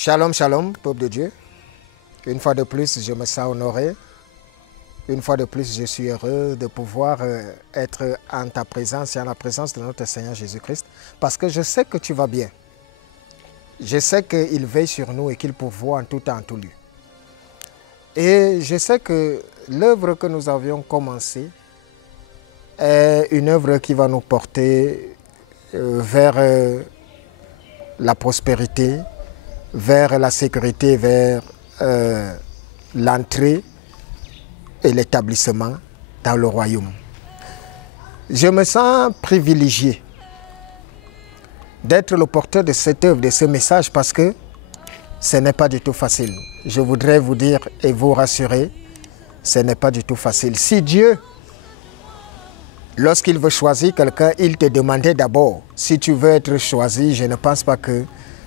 Shalom, shalom, peuple de Dieu. Une fois de plus, je me sens honoré. Une fois de plus, je suis heureux de pouvoir être en ta présence et en la présence de notre Seigneur Jésus-Christ. Parce que je sais que tu vas bien. Je sais qu'il veille sur nous et qu'il pourvoit en tout temps, en tout lieu. Et je sais que l'œuvre que nous avions commencée est une œuvre qui va nous porter vers la prospérité, vers la sécurité, vers l'entrée et l'établissement dans le royaume. Je me sens privilégié d'être le porteur de cette œuvre, de ce message, parce que ce n'est pas du tout facile. Je voudrais vous dire et vous rassurer, ce n'est pas du tout facile. Si Dieu, lorsqu'il veut choisir quelqu'un, il te demandait d'abord, si tu veux être choisi, je ne pense pas que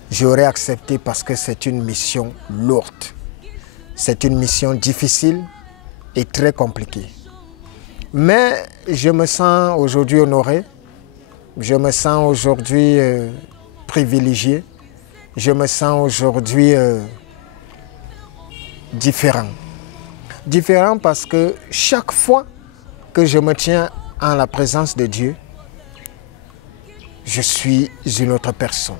j'aurais accepté, parce que c'est une mission lourde. C'est une mission difficile et très compliquée. Mais je me sens aujourd'hui honoré. Je me sens aujourd'hui privilégié. Je me sens aujourd'hui différent. Différent parce que chaque fois que je me tiens en la présence de Dieu, je suis une autre personne.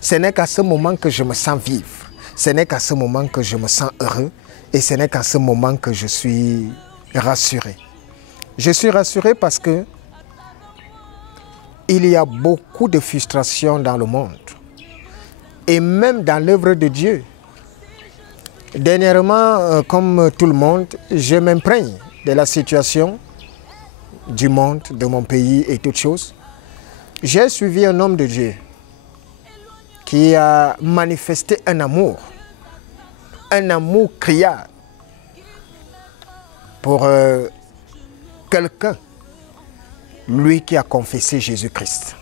Ce n'est qu'à ce moment que je me sens vivre. Ce n'est qu'à ce moment que je me sens heureux. Et ce n'est qu'à ce moment que je suis rassuré. Je suis rassuré parce que il y a beaucoup de frustration dans le monde. Et même dans l'œuvre de Dieu. Dernièrement, comme tout le monde, je m'imprègne de la situation du monde, de mon pays et toutes choses. J'ai suivi un homme de Dieu qui a manifesté un amour criard pour quelqu'un, lui qui a confessé Jésus-Christ.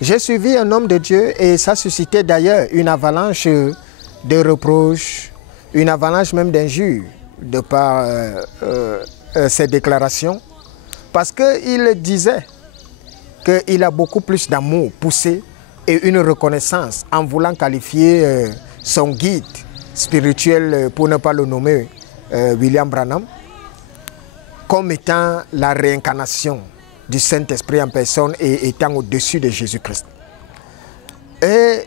J'ai suivi un homme de Dieu et ça suscitait d'ailleurs une avalanche de reproches, une avalanche même d'injures de par ses déclarations, parce qu'il disait qu'il a beaucoup plus d'amour poussé et une reconnaissance en voulant qualifier son guide spirituel, pour ne pas le nommer, William Branham, comme étant la réincarnation du Saint-Esprit en personne et étant au-dessus de Jésus-Christ. Et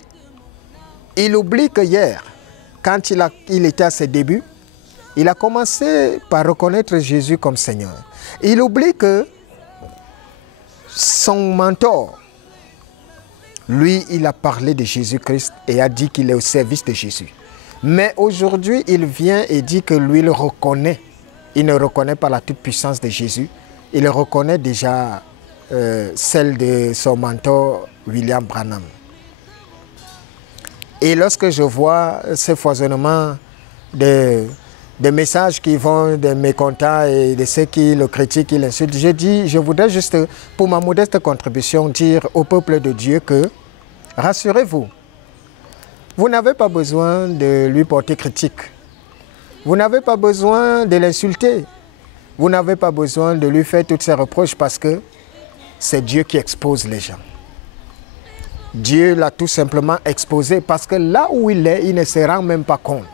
il oublie que hier, quand il était à ses débuts, il a commencé par reconnaître Jésus comme Seigneur. Il oublie que son mentor, lui, il a parlé de Jésus-Christ et a dit qu'il est au service de Jésus. Mais aujourd'hui, il vient et dit que lui, il reconnaît. Il ne reconnaît pas la toute-puissance de Jésus. Il reconnaît déjà celle de son mentor, William Branham. Et lorsque je vois ce foisonnement de messages qui vont de mécontents et de ceux qui le critiquent, qui l'insultent, je voudrais juste, pour ma modeste contribution, dire au peuple de Dieu que, rassurez-vous, vous n'avez pas besoin de lui porter critique. Vous n'avez pas besoin de l'insulter. Vous n'avez pas besoin de lui faire toutes ces reproches, parce que c'est Dieu qui expose les gens. Dieu l'a tout simplement exposé parce que là où il est, il ne se rend même pas compte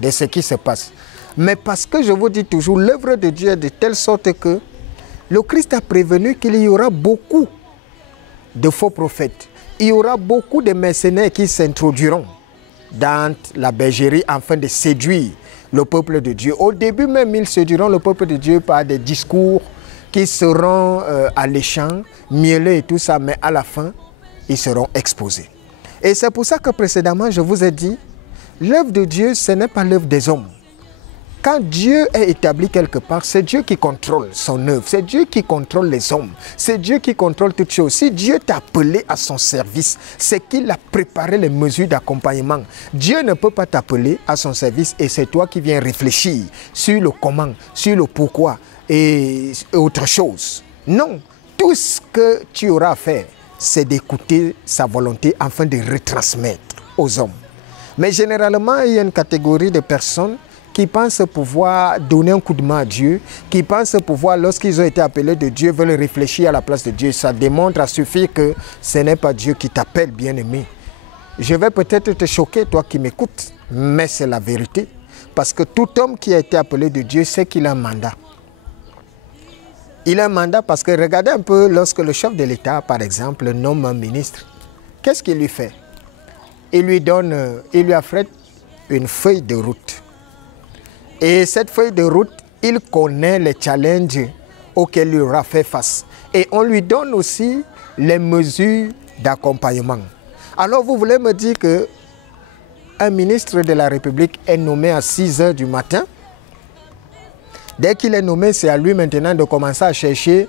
de ce qui se passe. Mais parce que je vous dis toujours, l'œuvre de Dieu est de telle sorte que le Christ a prévenu qu'il y aura beaucoup de faux prophètes. Il y aura beaucoup de mercenaires qui s'introduiront dans la bergerie afin de séduire le peuple de Dieu. Au début même, ils séduiront le peuple de Dieu par des discours qui seront alléchants, mielleux et tout ça, mais à la fin, ils seront exposés. Et c'est pour ça que précédemment, je vous ai dit, l'œuvre de Dieu, ce n'est pas l'œuvre des hommes. Quand Dieu est établi quelque part, c'est Dieu qui contrôle son œuvre, c'est Dieu qui contrôle les hommes, c'est Dieu qui contrôle toutes choses. Si Dieu t'a appelé à son service, c'est qu'il a préparé les mesures d'accompagnement. Dieu ne peut pas t'appeler à son service et c'est toi qui viens réfléchir sur le comment, sur le pourquoi et autre chose. Non, tout ce que tu auras à faire, c'est d'écouter sa volonté afin de retransmettre aux hommes. Mais généralement, il y a une catégorie de personnes qui pensent pouvoir donner un coup de main à Dieu, qui pensent pouvoir, lorsqu'ils ont été appelés de Dieu, veulent réfléchir à la place de Dieu. Ça démontre à suffire que ce n'est pas Dieu qui t'appelle, bien-aimé. je vais peut-être te choquer, toi qui m'écoutes, mais c'est la vérité. Parce que tout homme qui a été appelé de Dieu sait qu'il a un mandat. Il a un mandat parce que regardez un peu, lorsque le chef de l'État, par exemple, nomme un ministre, qu'est-ce qu'il lui fait? Il lui affrète une feuille de route. Et cette feuille de route, il connaît les challenges auxquels il aura fait face. Et on lui donne aussi les mesures d'accompagnement. Alors vous voulez me dire que un ministre de la République est nommé à 6 h du matin. Dès qu'il est nommé, c'est à lui maintenant de commencer à chercher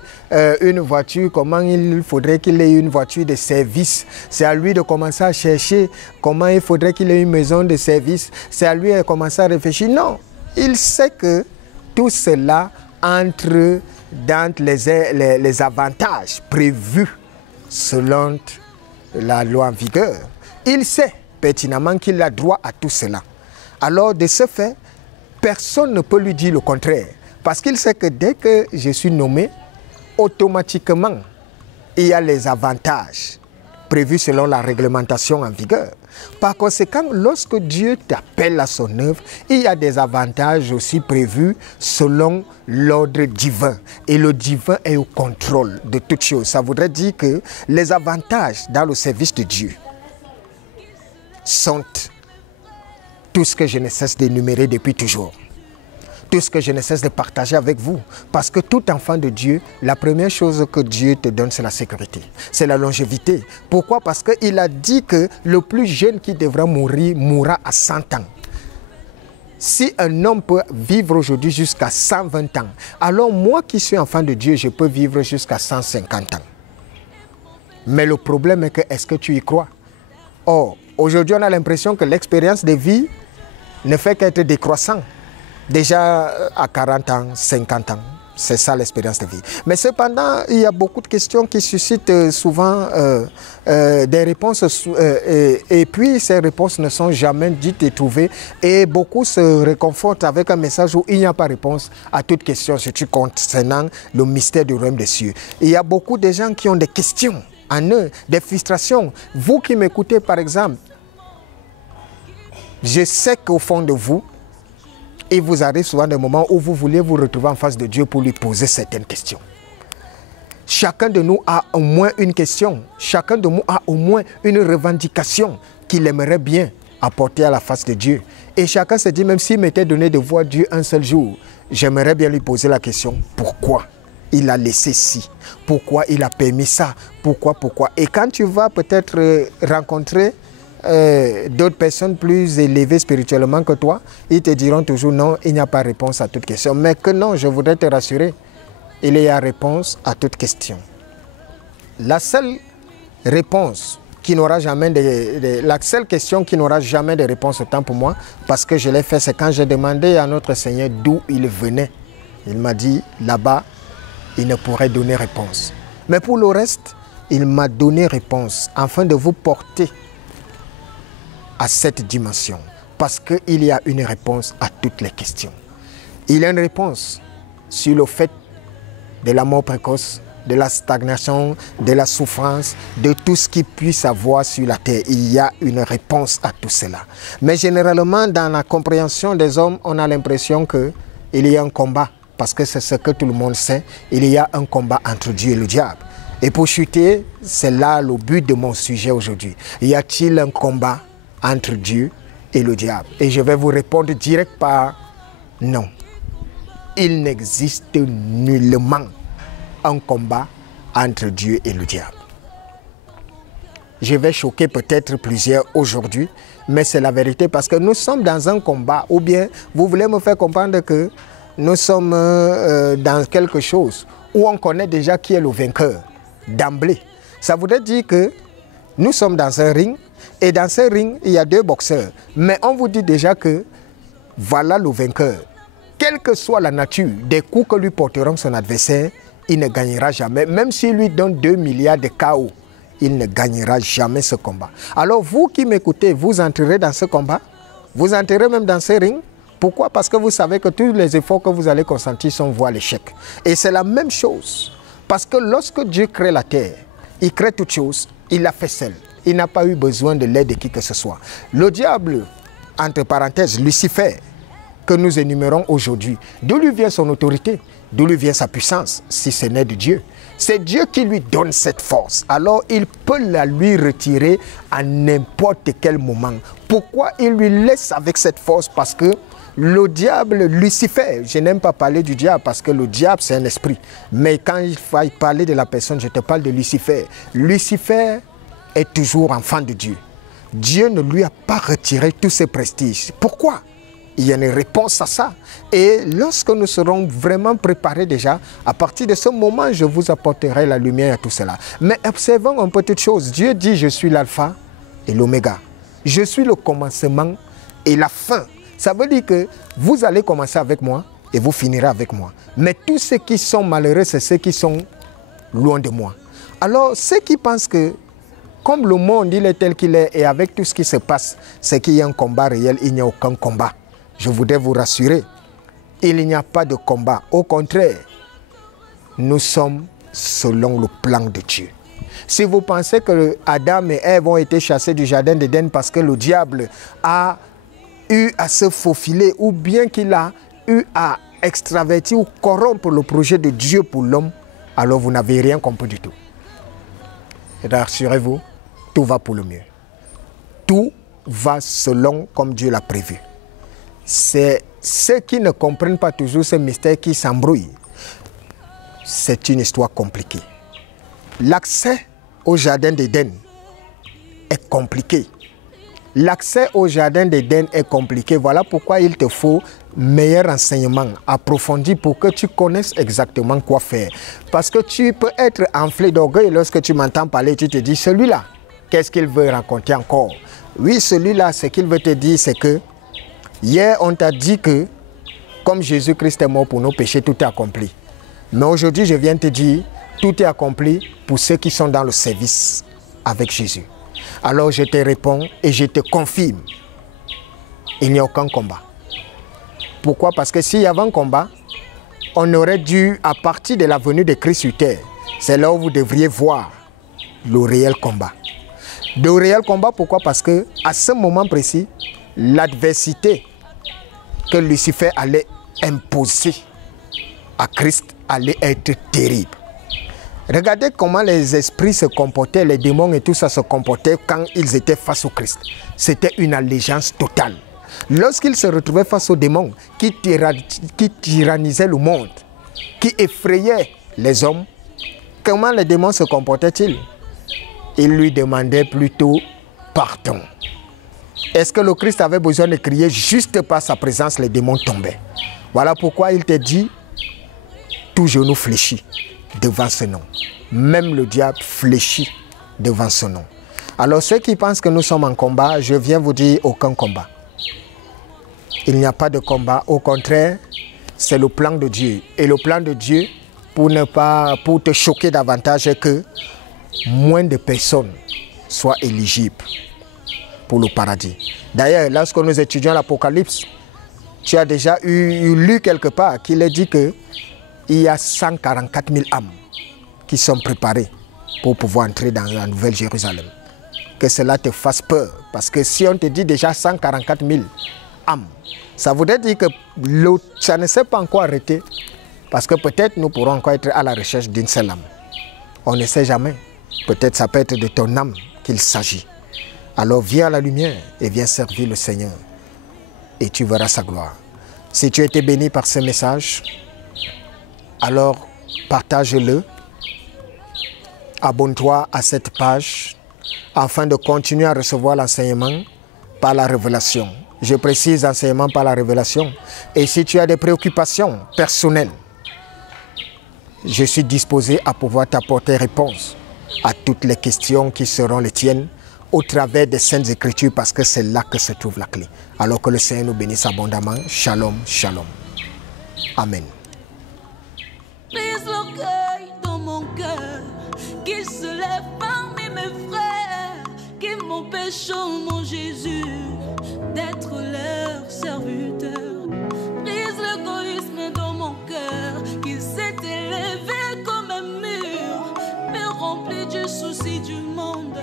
une voiture, comment il faudrait qu'il ait une voiture de service. C'est à lui de commencer à chercher comment il faudrait qu'il ait une maison de service. C'est à lui de commencer à réfléchir. Non, il sait que tout cela entre dans les avantages prévus selon la loi en vigueur. Il sait pertinemment qu'il a droit à tout cela. Alors, de ce fait, personne ne peut lui dire le contraire. Parce qu'il sait que dès que je suis nommé, automatiquement, il y a les avantages prévus selon la réglementation en vigueur. Par conséquent, lorsque Dieu t'appelle à son œuvre, il y a des avantages aussi prévus selon l'ordre divin. Et le divin est au contrôle de toutes choses. Ça voudrait dire que les avantages dans le service de Dieu sont tout ce que je ne cesse d'énumérer depuis toujours. Tout ce que je ne cesse de partager avec vous. Parce que tout enfant de Dieu, la première chose que Dieu te donne, c'est la sécurité. C'est la longévité. Pourquoi? Parce qu'il a dit que le plus jeune qui devra mourir, mourra à 100 ans. Si un homme peut vivre aujourd'hui jusqu'à 120 ans, alors moi qui suis enfant de Dieu, je peux vivre jusqu'à 150 ans. Mais le problème est que, est-ce que tu y crois? Or, aujourd'hui, on a l'impression que l'expérience de vie ne fait qu'être décroissant. Déjà à 40 ans, 50 ans, c'est ça l'expérience de vie. Mais cependant, il y a beaucoup de questions qui suscitent souvent des réponses et puis ces réponses ne sont jamais dites et trouvées et beaucoup se réconfortent avec un message où il n'y a pas de réponse à toute question, surtout concernant le mystère du royaume des cieux. Il y a beaucoup de gens qui ont des questions en eux, des frustrations. Vous qui m'écoutez par exemple, je sais qu'au fond de vous, il vous arrive souvent des moments où vous voulez vous retrouver en face de Dieu pour lui poser certaines questions. Chacun de nous a au moins une question. Chacun de nous a au moins une revendication qu'il aimerait bien apporter à la face de Dieu. Et chacun se dit, même s'il m'était donné de voir Dieu un seul jour, j'aimerais bien lui poser la question, pourquoi il a laissé ci? Pourquoi il a permis ça? Pourquoi? Et quand tu vas peut-être rencontrer d'autres personnes plus élevées spirituellement que toi, ils te diront toujours non, il n'y a pas de réponse à toute question. Mais que non, je voudrais te rassurer, il y a réponse à toute question. La seule réponse qui n'aura jamais la seule question qui n'aura jamais de réponse autant pour moi, parce que je l'ai fait, c'est quand j'ai demandé à notre Seigneur d'où il venait. Il m'a dit là-bas, il ne pourrait donner réponse. Mais pour le reste, il m'a donné réponse afin de vous porter à cette dimension, parce qu'il y a une réponse à toutes les questions. Il y a une réponse sur le fait de la mort précoce, de la stagnation, de la souffrance, de tout ce qu'il puisse avoir sur la terre. Il y a une réponse à tout cela. Mais généralement, dans la compréhension des hommes, on a l'impression qu'il y a un combat, parce que c'est ce que tout le monde sait, il y a un combat entre Dieu et le diable. Et pour chuter, c'est là le but de mon sujet aujourd'hui. Y a-t-il un combat entre Dieu et le diable? Et je vais vous répondre direct par non. Il n'existe nullement un combat entre Dieu et le diable. Je vais choquer peut-être plusieurs aujourd'hui, mais c'est la vérité parce que nous sommes dans un combat. Ou bien vous voulez me faire comprendre que nous sommes dans quelque chose où on connaît déjà qui est le vainqueur d'emblée. Ça voudrait dire que nous sommes dans un ring. Et dans ce ring, il y a 2 boxeurs. Mais on vous dit déjà que voilà le vainqueur. Quelle que soit la nature des coups que lui porteront son adversaire, il ne gagnera jamais. Même s'il lui donne 2 milliards de KO, il ne gagnera jamais ce combat. Alors vous qui m'écoutez, vous entrerez dans ce combat. Vous entrerez même dans ce ring. Pourquoi? Parce que vous savez que tous les efforts que vous allez consentir sont voués à l'échec. Et c'est la même chose. Parce que lorsque Dieu crée la terre, il crée toutes choses, il la fait seul. Il n'a pas eu besoin de l'aide de qui que ce soit. Le diable, entre parenthèses, Lucifer, que nous énumérons aujourd'hui, d'où lui vient son autorité? D'où lui vient sa puissance, si ce n'est de Dieu? C'est Dieu qui lui donne cette force. Alors il peut la lui retirer à n'importe quel moment. Pourquoi il lui laisse avec cette force? Parce que le diable, Lucifer, je n'aime pas parler du diable parce que le diable c'est un esprit. Mais quand il faut parler de la personne, je te parle de Lucifer. Lucifer est toujours enfant de Dieu. Dieu ne lui a pas retiré tous ses prestiges. Pourquoi? Il y a une réponse à ça. Et lorsque nous serons vraiment préparés déjà, à partir de ce moment, je vous apporterai la lumière à tout cela. Mais observons une petite chose. Dieu dit, je suis l'alpha et l'oméga. Je suis le commencement et la fin. Ça veut dire que vous allez commencer avec moi et vous finirez avec moi. Mais tous ceux qui sont malheureux, c'est ceux qui sont loin de moi. Alors, ceux qui pensent que, comme le monde il est tel qu'il est et avec tout ce qui se passe, c'est qu'il y a un combat réel, il n'y a aucun combat. Je voudrais vous rassurer, il n'y a pas de combat. Au contraire, nous sommes selon le plan de Dieu. Si vous pensez que Adam et Ève ont été chassés du jardin d'Éden parce que le diable a eu à se faufiler ou bien qu'il a eu à extravertir ou corrompre le projet de Dieu pour l'homme, alors vous n'avez rien compris du tout. Et rassurez-vous, tout va pour le mieux. Tout va selon comme Dieu l'a prévu. C'est ceux qui ne comprennent pas toujours ce mystère qui s'embrouillent. C'est une histoire compliquée. L'accès au jardin d'Éden est compliqué. L'accès au jardin d'Éden est compliqué. Voilà pourquoi il te faut meilleur enseignement approfondi pour que tu connaisses exactement quoi faire. Parce que tu peux être enflé d'orgueil lorsque tu m'entends parler, tu te dis, celui-là, qu'est-ce qu'il veut raconter encore? Oui, celui-là, ce qu'il veut te dire, c'est que hier, on t'a dit que, comme Jésus-Christ est mort pour nos péchés, tout est accompli. Mais aujourd'hui, je viens te dire, tout est accompli pour ceux qui sont dans le service avec Jésus. Alors je te réponds et je te confirme, il n'y a aucun combat. Pourquoi? Parce que s'il y avait un combat, on aurait dû, à partir de la venue de Christ sur terre, c'est là où vous devriez voir le réel combat. Le réel combat, pourquoi? Parce que à ce moment précis, l'adversité que Lucifer allait imposer à Christ allait être terrible. Regardez comment les esprits se comportaient, les démons et tout ça se comportaient quand ils étaient face au Christ. C'était une allégeance totale. Lorsqu'ils se retrouvaient face aux démons qui tyrannisaient le monde, qui effrayaient les hommes, comment les démons se comportaient-ils? Ils lui demandaient plutôt pardon. Est-ce que le Christ avait besoin de crier? Juste par sa présence, les démons tombaient. Voilà pourquoi il te dit, tout genou fléchit devant ce nom. Même le diable fléchit devant ce nom. Alors ceux qui pensent que nous sommes en combat, je viens vous dire aucun combat. Il n'y a pas de combat. Au contraire, c'est le plan de Dieu. Et le plan de Dieu, pour te choquer davantage, est que moins de personnes soient éligibles pour le paradis. D'ailleurs, lorsque nous étudions l'Apocalypse, tu as déjà lu quelque part qu'il est dit que il y a 144 000 âmes qui sont préparées pour pouvoir entrer dans la Nouvelle Jérusalem. Que cela te fasse peur. Parce que si on te dit déjà 144 000 âmes, ça voudrait dire que ça ne s'est pas encore arrêté. Parce que peut-être nous pourrons encore être à la recherche d'une seule âme. On ne sait jamais. Peut-être ça peut être de ton âme qu'il s'agit. Alors viens à la lumière et viens servir le Seigneur. Et tu verras sa gloire. Si tu as été béni par ce message, alors partage-le, abonne-toi à cette page afin de continuer à recevoir l'enseignement par la révélation. Je précise enseignement par la révélation. Et si tu as des préoccupations personnelles, je suis disposé à pouvoir t'apporter réponse à toutes les questions qui seront les tiennes au travers des Saintes Écritures parce que c'est là que se trouve la clé. Alors que le Seigneur nous bénisse abondamment. Shalom, shalom. Amen. Brise l'orgueil dans mon cœur, qu'il se lève parmi mes frères, qui m'empêchent, oh mon Jésus, d'être leur serviteur. Brise l'égoïsme dans mon cœur, qu'il s'est élevé comme un mur, me remplit du souci du monde.